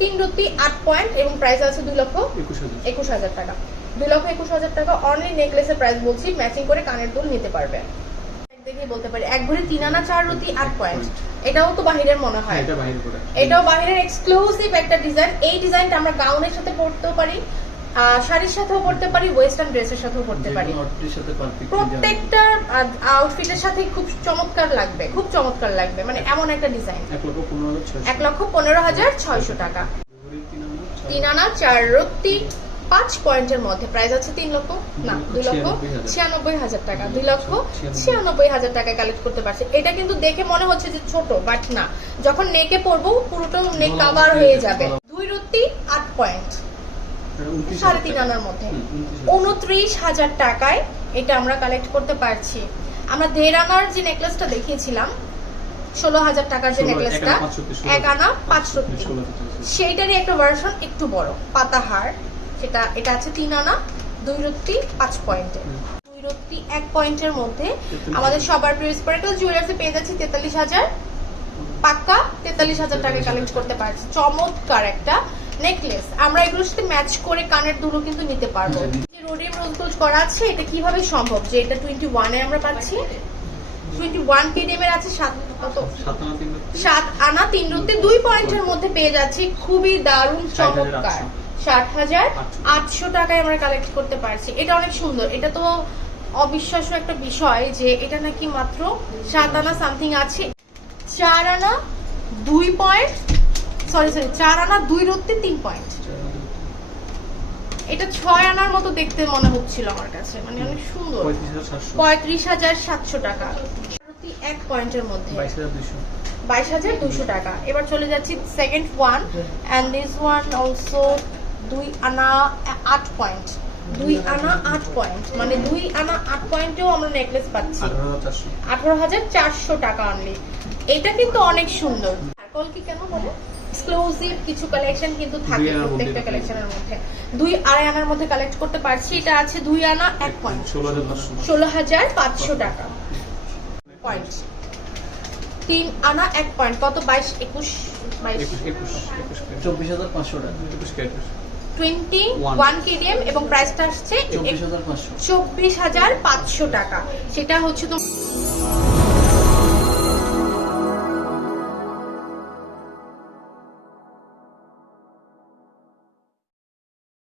3 রতি 8 পয়েন্ট এবং প্রাইস আছে 2,21,000 টাকা। 2,21,000 টাকা অনলি নেকলেসের প্রাইস বলছি, ম্যাচিং করে কানের দুল নিতে পারবে। দেখে বলতে পারি এক ভরি 3 আনা 4 রতি 8 পয়েন্ট, এটাও তো বাহিরের মনে হয়, এটাও বাহিরের এক্সক্লুসিভ একটা ডিজাইন। এই ডিজাইনটা আমরা গাউনের সাথে পরতেও পারি, শাড়ির সাথেও পরতে পারি, ওয়েস্টার্ন ড্রেসের সাথেও পরতে পারি, প্রত্যেকটা আউটফিটের সাথে খুব চমৎকার লাগবে, খুব চমৎকার লাগবে, মানে এমন একটা ডিজাইন। 1,15,600 টাকা। 3 আনা 4 রতি 5 পয়েন্টের মধ্যে প্রাইস আছে 2,96,000 টাকা। 2,96,000 টাকায় কালেক্ট করতে পারছে। এটা কিন্তু দেখে মনে হচ্ছে যে ছোট, বাট না, যখন নেকে পরবো পুরোটা নেক কভার হয়ে যাবে। 2 রতি 8 পয়েন্ট 3.5 আনার মধ্যে 29,000 টাকায় এটা আমরা কালেক্ট করতে পারছি। আমরা 1.5 আনার যে নেকলেসটা দেখিয়েছিলাম 16,000 টাকার যে নেকলেসটা 1 আনা 5 রতি, সেইটারই একটা ভার্সন একটু বড় পাতাহার, সেটা এটা আছে 3 আনা 2 রতি 5 পয়েন্টে। 2 রতি 1 পয়েন্টের মধ্যে আমাদের সবার প্রিয় স্পার্কল জুয়েলার্সে পেয়ে যাচ্ছি 43,000 পাক্কা 43,000 টাকায় কালেক্ট করতে পারছি। চমৎকার একটা নেকলেস, আমরা এগুলোর সাথে ম্যাচ করে কানের দুলও কিন্তু নিতে পারবো। যে রোডিয়াম রোজ গোল্ড করা আছে, এটা কিভাবে সম্ভব যে এটা 21 এ আমরা পাচ্ছি? 21 পিডিএম এর আছে 7 আনা 3 রতি 2 পয়েন্টের মধ্যে পেয়ে যাচ্ছি। খুবই দারুণ চমৎকার 60,800 টাকায় আমরা কালেক্ট করতে পারছি। এটা অনেক সুন্দর, এটা তো অবিশ্বাস্য একটা বিষয় যে এটা নাকি মাত্র 7 আনা সামথিং আছে। 4 আনা 2 পয়েন্ট, সরি 4 আনা 2 রতি 3 পয়েন্ট। এটা 6 আনার মতো দেখতে মনে হচ্ছিল আমার কাছে, মানে অনেক সুন্দর। 35,700 টাকা। রতি 1 পয়েন্টের মধ্যে 22,200 টাকা। এবার চলে যাচ্ছি second one, and this one also 2 আনা 8 পয়েন্ট। 2 আনা 8 পয়েন্ট, মানে 2 আনা 8 পয়েন্টেও আমরা নেকলেস পাচ্ছি 18,400 টাকা অনলি। এটা কিন্তু অনেক সুন্দর। কলকি কেন বলে এক্সক্লুসিভ কিছু কালেকশন কিন্তু থাকে প্রত্যেকটা কালেকশনের মধ্যে। 2.5 আনার মধ্যে কালেক্ট করতে পারছি। এটা আছে 2 আনা 1 পয়েন্ট 16,500 টাকা পয়েন্ট। 3 আনা 1 পয়েন্ট কত? 24,500 টাকা। 21 কেডিএম এবং প্রাইসটা আসছে 24,500 টাকা। সেটা হচ্ছে তো